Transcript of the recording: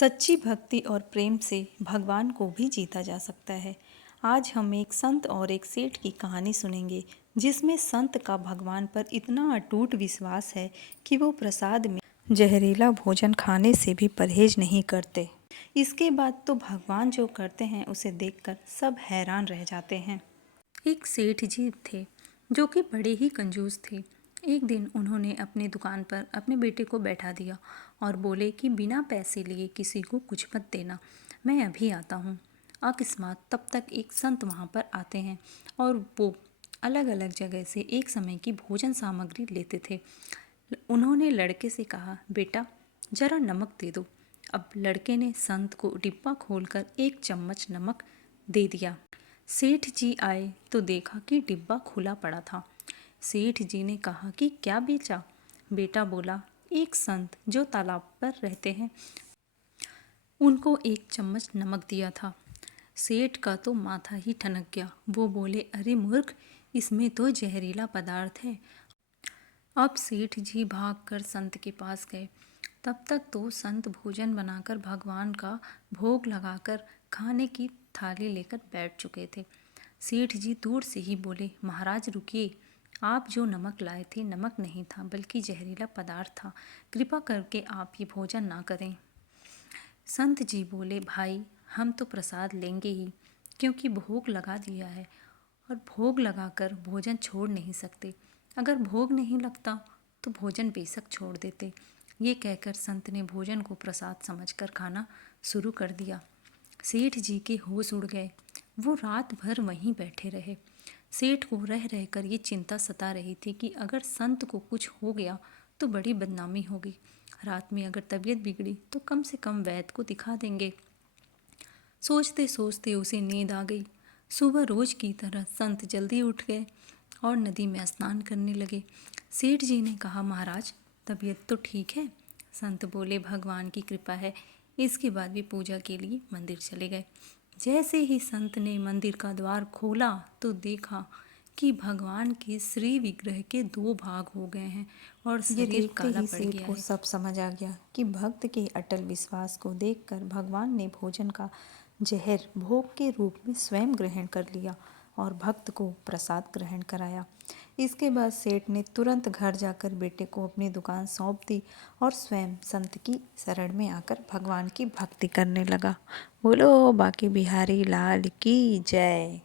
सच्ची भक्ति और प्रेम से भगवान को भी जीता जा सकता है। आज हम एक संत और एक सेठ की कहानी सुनेंगे, जिसमें संत का भगवान पर इतना अटूट विश्वास है कि वो प्रसाद में जहरीला भोजन खाने से भी परहेज नहीं करते। इसके बाद तो भगवान जो करते हैं उसे देखकर सब हैरान रह जाते हैं। एक सेठ जी थे जो कि बड़े ही कंजूस थे। एक दिन उन्होंने अपनी दुकान पर अपने बेटे को बैठा दिया और बोले कि बिना पैसे लिए किसी को कुछ मत देना, मैं अभी आता हूँ। अकस्मात तब तक एक संत वहाँ पर आते हैं और वो अलग अलग जगह से एक समय की भोजन सामग्री लेते थे। उन्होंने लड़के से कहा, बेटा जरा नमक दे दो। अब लड़के ने संत को डिब्बा खोलकर एक चम्मच नमक दे दिया। सेठ जी आए तो देखा कि डिब्बा खुला पड़ा था। सेठ जी ने कहा कि क्या बेचा? बेटा बोला, एक संत जो तालाब पर रहते हैं, उनको एक चम्मच नमक दिया था। सेठ का तो माथा ही ठनक गया। वो बोले, अरे मूर्ख, इसमें तो जहरीला पदार्थ है। अब सेठ जी भागकर संत के पास गए। तब तक तो संत भोजन बनाकर भगवान का भोग लगाकर खाने की थाली लेकर बैठ चुके थे। सेठ जी दूर से ही बोले, महाराज रुकिए, आप जो नमक लाए थे नमक नहीं था बल्कि जहरीला पदार्थ था। कृपा करके आप ये भोजन ना करें। संत जी बोले, भाई हम तो प्रसाद लेंगे ही, क्योंकि भोग लगा दिया है और भोग लगाकर भोजन छोड़ नहीं सकते। अगर भोग नहीं लगता तो भोजन बेशक छोड़ देते। ये कहकर संत ने भोजन को प्रसाद समझकर खाना शुरू कर दिया। सेठ जी के होश उड़ गए। वो रात भर वहीं बैठे रहे। सेठ को रह रहकर ये चिंता सता रही थी कि अगर संत को कुछ हो गया तो बड़ी बदनामी होगी। रात में अगर तबीयत बिगड़ी तो कम से कम वैद्य को दिखा देंगे। सोचते सोचते उसे नींद आ गई। सुबह रोज की तरह संत जल्दी उठ गए और नदी में स्नान करने लगे। सेठ जी ने कहा, महाराज तबीयत तो ठीक है? संत बोले, भगवान की कृपा है। इसके बाद भी पूजा के लिए मंदिर चले गए। जैसे ही संत ने मंदिर का द्वार खोला तो देखा कि भगवान के श्री विग्रह के 2 भाग हो गए हैं और ये शरीर देखते काला ही पड़ सेठ गया को है। सब समझ आ गया कि भक्त के अटल विश्वास को देखकर भगवान ने भोजन का जहर भोग के रूप में स्वयं ग्रहण कर लिया और भक्त को प्रसाद ग्रहण कराया। इसके बाद सेठ ने तुरंत घर जाकर बेटे को अपनी दुकान सौंप दी और स्वयं संत की शरण में आकर भगवान की भक्ति करने लगा। बोलो बाकी बिहारी लाल की जय।